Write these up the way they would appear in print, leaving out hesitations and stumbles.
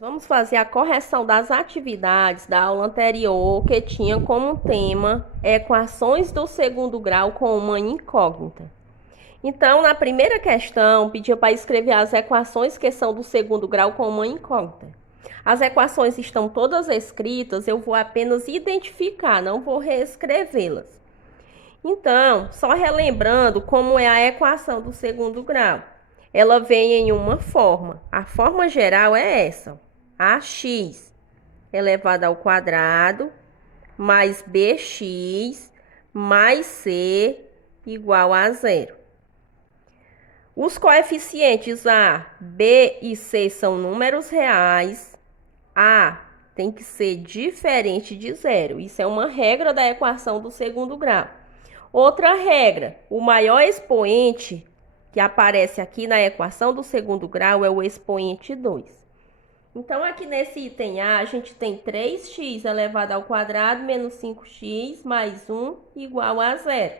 Vamos fazer a correção das atividades da aula anterior, que tinha como tema equações do segundo grau com uma incógnita. Então, na primeira questão, pedia para escrever as equações que são do segundo grau com uma incógnita. As equações estão todas escritas, eu vou apenas identificar, não vou reescrevê-las. Então, só relembrando como é a equação do segundo grau. Ela vem em uma forma. A forma geral é essa: ax elevado ao quadrado mais bx mais c igual a zero. Os coeficientes a, b e c são números reais. A tem que ser diferente de zero. Isso é uma regra da equação do segundo grau. Outra regra: o maior expoente que aparece aqui na equação do segundo grau é o expoente 2. Então, aqui nesse item A, a gente tem 3x elevado ao quadrado menos 5x mais 1 igual a zero.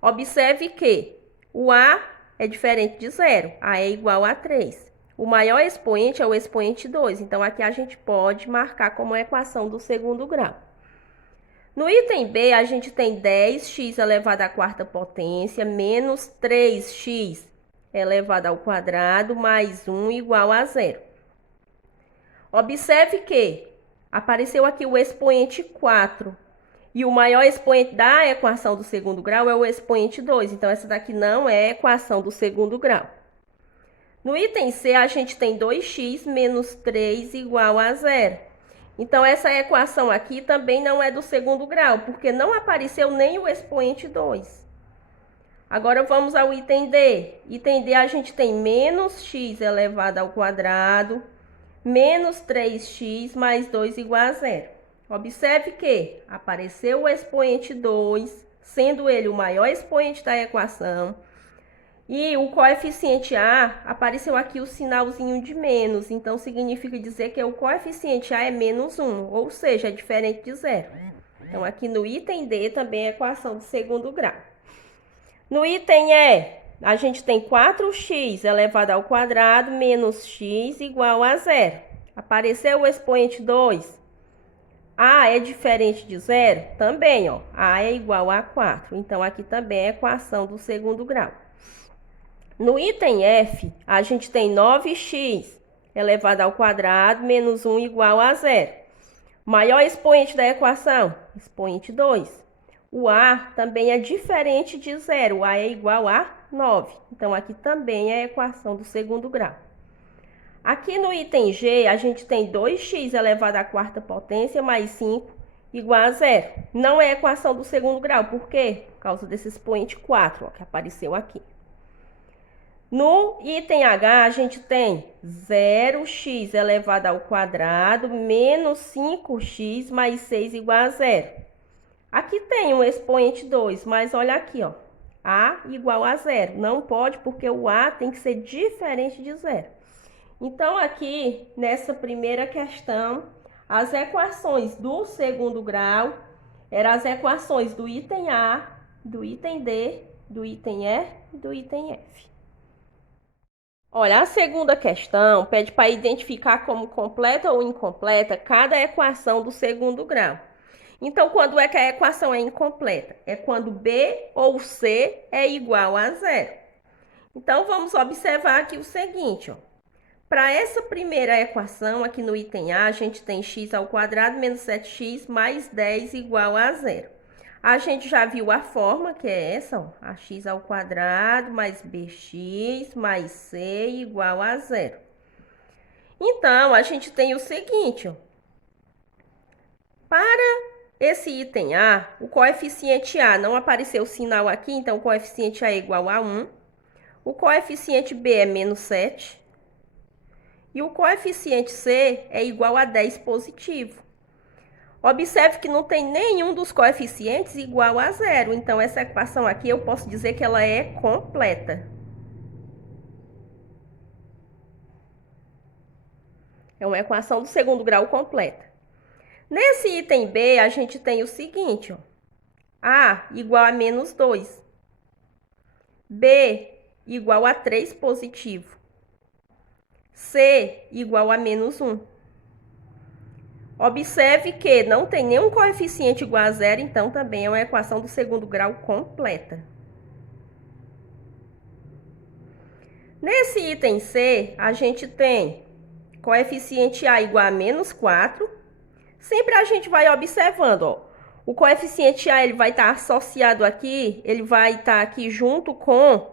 Observe que o A é diferente de zero, A é igual a 3. O maior expoente é o expoente 2, então aqui a gente pode marcar como equação do segundo grau. No item B, a gente tem 10x elevado à quarta potência menos 3x elevado ao quadrado mais 1 igual a zero. Observe que apareceu aqui o expoente 4. E o maior expoente da equação do segundo grau é o expoente 2. Então, essa daqui não é a equação do segundo grau. No item C, a gente tem 2x menos 3 igual a zero. Então, essa equação aqui também não é do segundo grau, porque não apareceu nem o expoente 2. Agora, vamos ao item D. Item D, a gente tem menos x elevado ao quadrado, menos 3x mais 2 igual a zero. Observe que apareceu o expoente 2, sendo ele o maior expoente da equação. E o coeficiente A, apareceu aqui o sinalzinho de menos, então significa dizer que o coeficiente A é menos 1, ou seja, é diferente de zero. Então, aqui no item D também é equação de segundo grau. No item E, a gente tem 4x elevado ao quadrado menos x igual a zero. Apareceu o expoente 2. A é diferente de zero? Também, ó. A é igual a 4. Então, aqui também é equação do segundo grau. No item F, a gente tem 9x elevado ao quadrado menos 1 igual a zero. Maior expoente da equação? Expoente 2. O A também é diferente de zero. O A é igual a 9. Então, aqui também é equação do segundo grau. Aqui no item G, a gente tem 2x elevado à quarta potência mais 5 igual a zero. Não é equação do segundo grau. Por quê? Por causa desse expoente 4, ó, que apareceu aqui. No item H, a gente tem 0x elevado ao quadrado menos 5x mais 6 igual a zero. Aqui tem um expoente 2, mas olha aqui, ó. A igual a zero. Não pode, porque o A tem que ser diferente de zero. Então, aqui, nessa primeira questão, as equações do segundo grau eram as equações do item A, do item D, do item E e do item F. Olha, a segunda questão pede para identificar como completa ou incompleta cada equação do segundo grau. Então, quando é que a equação é incompleta? É quando B ou C é igual a zero. Então, vamos observar aqui o seguinte, ó. Para essa primeira equação, aqui no item A, a gente tem x ao quadrado menos 7x mais 10 igual a zero. A gente já viu a forma, que é essa, ó, ax ao quadrado mais bx mais c igual a zero. Então, a gente tem o seguinte, ó. Para esse item A, o coeficiente A não apareceu o sinal aqui, então o coeficiente A é igual a 1. O coeficiente B é menos 7. E o coeficiente C é igual a 10 positivo. Observe que não tem nenhum dos coeficientes igual a zero. Então, essa equação aqui eu posso dizer que ela é completa. É uma equação do segundo grau completa. Nesse item B, a gente tem o seguinte, ó. A igual a menos 2. B igual a 3 positivo. C igual a menos 1. Observe que não tem nenhum coeficiente igual a zero, então também é uma equação do segundo grau completa. Nesse item C, a gente tem coeficiente A igual a menos 4. Sempre a gente vai observando, ó. O coeficiente A ele vai estar associado aqui, ele vai estar aqui junto com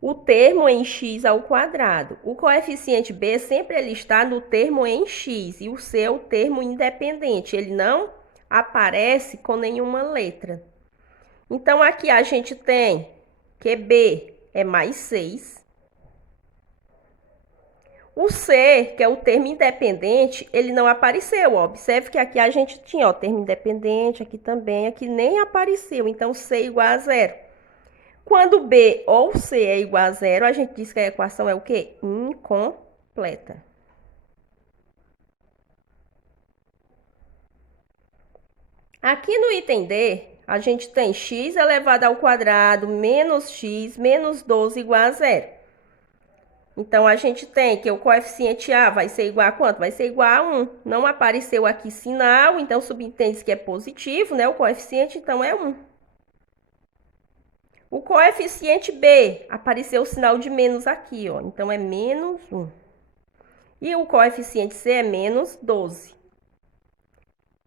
o termo em x ao quadrado. O coeficiente B sempre ele está no termo em x e o C é o termo independente. Ele não aparece com nenhuma letra. Então, aqui a gente tem que B é mais 6. O C, que é o termo independente, ele não apareceu. Ó. Observe que aqui a gente tinha o termo independente, aqui também, aqui nem apareceu. Então, C igual a zero. Quando B ou C é igual a zero, a gente diz que a equação é o quê? Incompleta. Aqui no item D, a gente tem x elevado ao quadrado menos x menos 12 igual a zero. Então, a gente tem que o coeficiente A vai ser igual a quanto? Vai ser igual a 1. Não apareceu aqui sinal, então subentende que é positivo, né? O coeficiente, então, é 1. O coeficiente B, apareceu o sinal de menos aqui, ó. Então, é menos 1. E o coeficiente C é menos 12.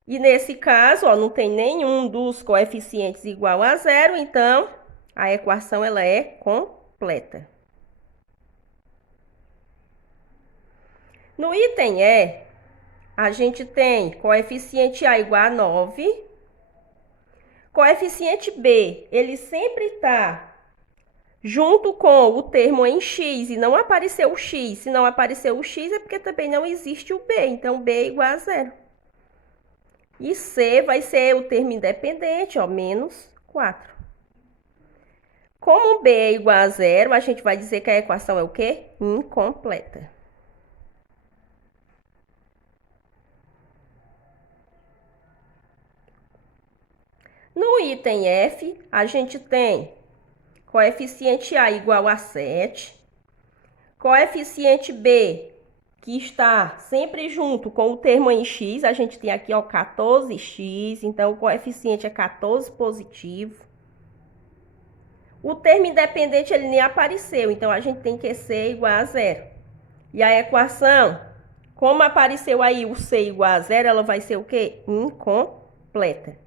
E nesse caso, ó, não tem nenhum dos coeficientes igual a zero, então a equação ela é completa. No item E, a gente tem coeficiente A igual a 9. Coeficiente B, ele sempre está junto com o termo em x e não apareceu o x. Se não apareceu o x, é porque também não existe o B. Então, B é igual a zero. E C vai ser o termo independente, ó, menos 4. Como B é igual a zero, a gente vai dizer que a equação é o quê? Incompleta. No item F, a gente tem coeficiente A igual a 7. Coeficiente B, que está sempre junto com o termo em x, a gente tem aqui, ó, 14x, então o coeficiente é 14 positivo. O termo independente, ele nem apareceu, então a gente tem que C igual a zero. E a equação, como apareceu aí o C igual a zero, ela vai ser o quê? Incompleta.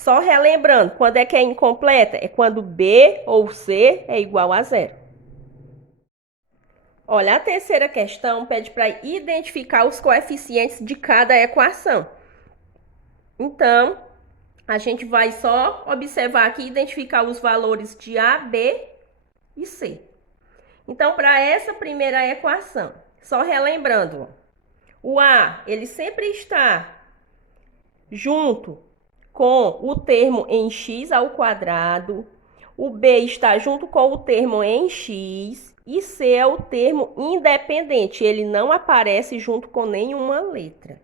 Só relembrando, quando é que é incompleta? É quando B ou C é igual a zero. Olha, a terceira questão pede para identificar os coeficientes de cada equação. Então, a gente vai só observar aqui e identificar os valores de A, B e C. Então, para essa primeira equação, só relembrando, o A, ele sempre está junto com o termo em x ao quadrado, o B está junto com o termo em x e C é o termo independente, ele não aparece junto com nenhuma letra.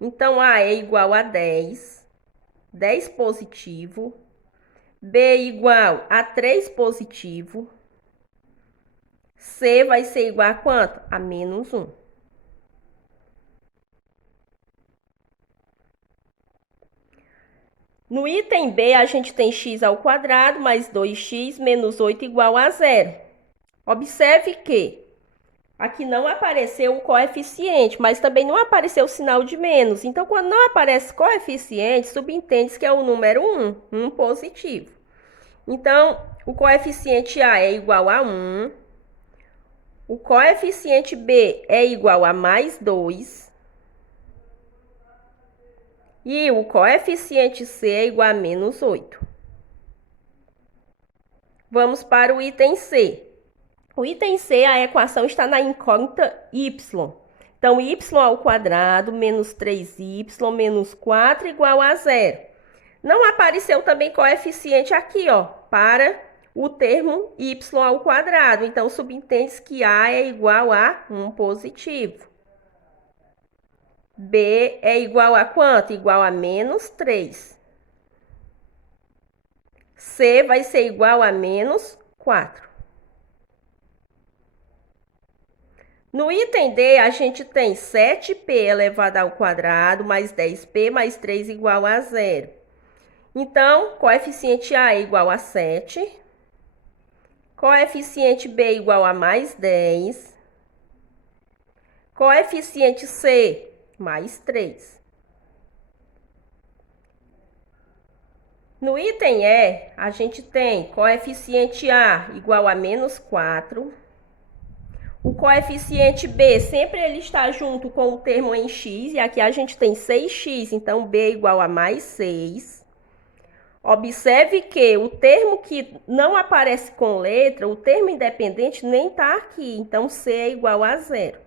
Então, A é igual a 10, 10 positivo, B é igual a 3 positivo, C vai ser igual a quanto? A menos 1. No item B, a gente tem x ao quadrado mais 2x menos 8 igual a zero. Observe que aqui não apareceu o coeficiente, mas também não apareceu o sinal de menos. Então, quando não aparece coeficiente, subentende que é o número 1, 1 positivo. Então, o coeficiente A é igual a 1. O coeficiente B é igual a mais 2. E o coeficiente C é igual a menos 8. Vamos para o item C. O item C, a equação está na incógnita y. Então, y ao quadrado menos 3y menos 4 igual a zero. Não apareceu também coeficiente aqui, ó, para o termo y ao quadrado. Então, subentende que A é igual a 1 positivo. B é igual a quanto? Igual a menos 3. C vai ser igual a menos 4. No item D, a gente tem 7p elevado ao quadrado mais 10p mais 3 igual a 0. Então, coeficiente A é igual a 7. Coeficiente B igual a mais 10. Coeficiente C, mais 3. No item E, a gente tem coeficiente A igual a menos 4. O coeficiente B, sempre ele está junto com o termo em x, e aqui a gente tem 6x, então B igual a mais 6. Observe que o termo que não aparece com letra, o termo independente, nem está aqui, então C é igual a 0.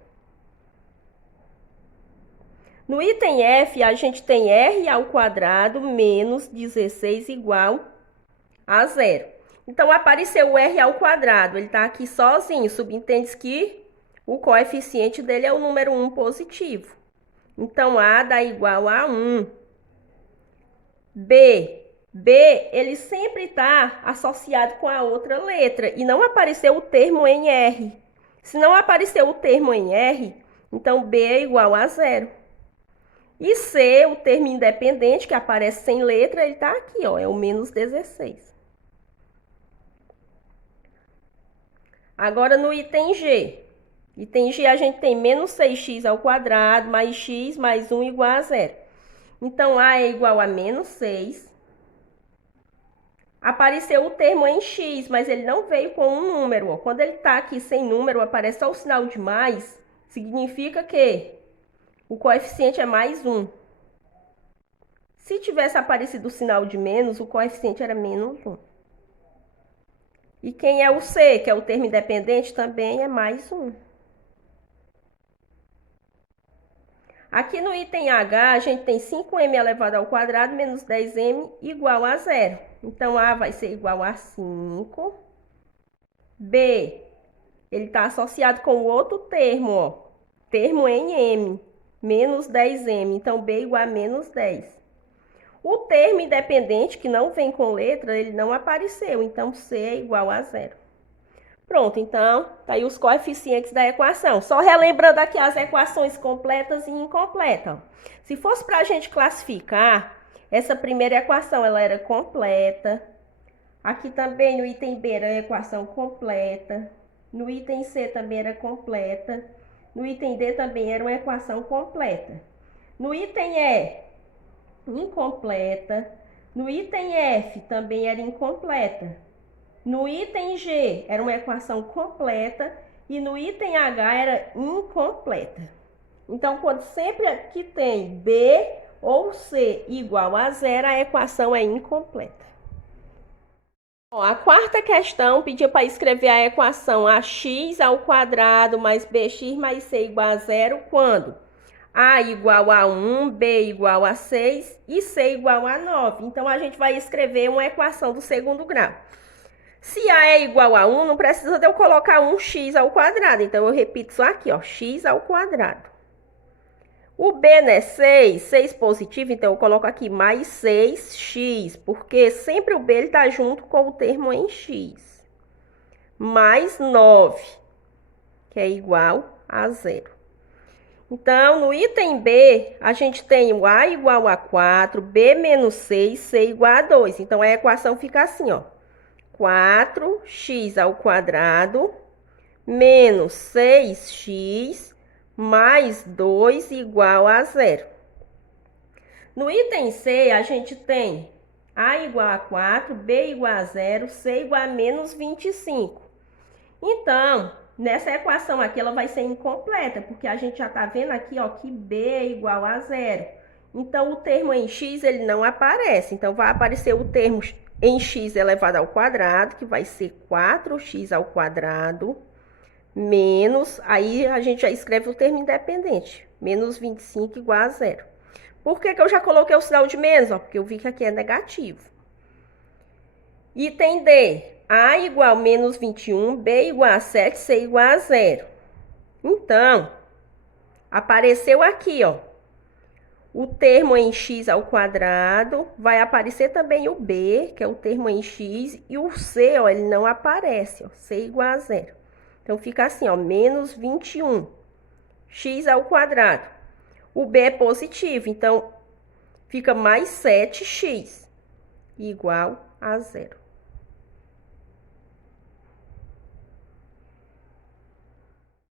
No item F, a gente tem R ao quadrado menos 16 igual a 0. Então, apareceu o R ao quadrado, ele está aqui sozinho, subentende-se que o coeficiente dele é o número 1 positivo. Então, A dá igual a 1. B, ele sempre está associado com a outra letra, e não apareceu o termo em R. Se não apareceu o termo em R, então B é igual a 0. E C, o termo independente, que aparece sem letra, ele está aqui, ó, é o menos 16. Agora, no item G. Item G, a gente tem menos 6x ao quadrado, mais x, mais 1 igual a 0. Então, A é igual a menos 6. Apareceu o termo em x, mas ele não veio com um número, ó. Quando ele está aqui sem número, aparece só o sinal de mais, significa que o coeficiente é mais 1. Se tivesse aparecido o sinal de menos, o coeficiente era menos 1. E quem é o C, que é o termo independente, também é mais 1. Aqui no item H, a gente tem 5m elevado ao quadrado menos 10m igual a 0. Então, A vai ser igual a 5. B, ele está associado com o outro termo, ó. Termo em m, menos 10m. Então, B igual a menos 10. O termo independente, que não vem com letra, ele não apareceu. Então, C é igual a 0. Pronto, então, tá aí os coeficientes da equação. Só relembrando aqui as equações completas e incompletas. Se fosse para a gente classificar, essa primeira equação, ela era completa. Aqui também no item B era a equação completa. No item C também era completa. No item D também era uma equação completa. No item E, incompleta. No item F também era incompleta. No item G era uma equação completa e no item H era incompleta. Então, quando sempre que tem B ou C igual a 0, a equação é incompleta. Ó, a quarta questão pedia para escrever a equação ax ao quadrado mais bx mais c igual a 0 quando A igual a 1, B igual a 6 e C igual a 9. Então, a gente vai escrever uma equação do segundo grau. Se A é igual a 1, não precisa de eu colocar 1x ao quadrado. Então, eu repito isso aqui, ó, x ao quadrado. O B, né, 6 positivo, então eu coloco aqui mais 6x, porque sempre o B está junto com o termo em x. Mais 9, que é igual a 0. Então, no item B, a gente tem o A igual a 4, B menos 6, C igual a 2. Então, a equação fica assim, ó. 4x ao quadrado menos 6x mais 2 igual a 0. No item C, a gente tem A igual a 4, B igual a 0, C igual a menos 25. Então, nessa equação aqui, ela vai ser incompleta, porque a gente já está vendo aqui, ó, que B é igual a 0. Então, o termo em x, ele não aparece. Então, vai aparecer o termo em x elevado ao quadrado, que vai ser 4x ao quadrado, menos, aí a gente já escreve o termo independente, menos 25 igual a 0. Por que eu já coloquei o sinal de menos? Ó, porque eu vi que aqui é negativo. Item D, A igual a menos 21, B igual a 7, C igual a 0. Então, apareceu aqui, ó, o termo em x ao quadrado, vai aparecer também o B, que é o termo em x, e o C, ó, ele não aparece, ó, C igual a 0. Então, fica assim, ó, menos 21. X ao quadrado. O B é positivo, então, fica mais 7x igual a 0.